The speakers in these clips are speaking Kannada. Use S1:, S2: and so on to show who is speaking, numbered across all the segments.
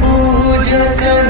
S1: বুঝনা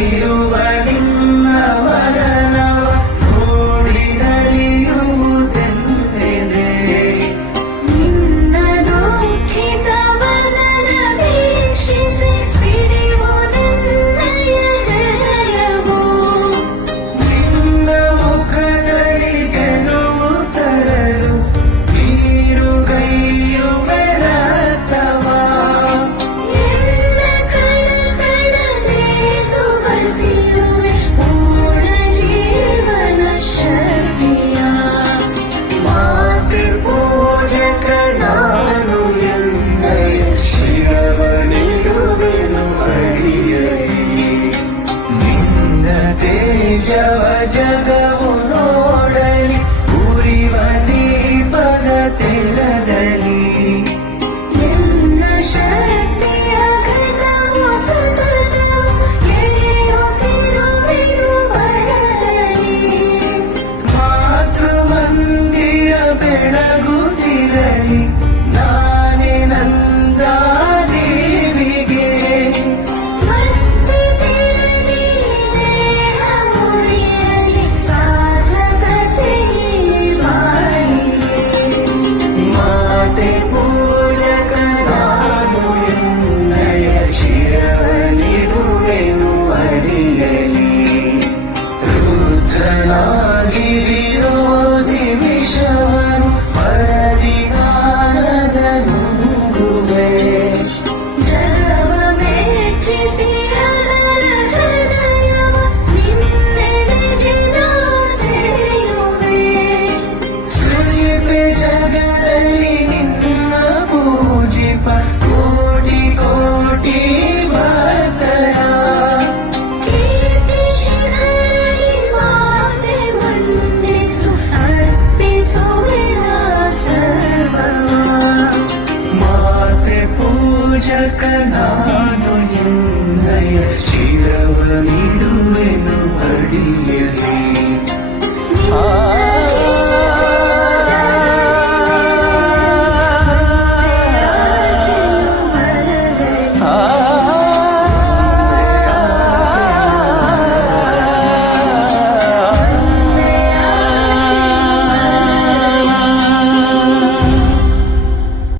S1: you. ಜವ ಜಗವು ನೋಡಲಿ ಉರಿವ ದೀಪದ ತೆರದಲ್ಲಿ.
S2: ಎಲ್ಲ ಶಕ್ತಿಯ ಘನವು ಸತತ ಎರೆಯುತ್ತಿರುವೆನು ಬರದಲ್ಲಿ
S1: ಮಂದಿರ
S2: യോജകനാനു എന്നയ ശിരവനിടുവെന്നു
S1: അടിയ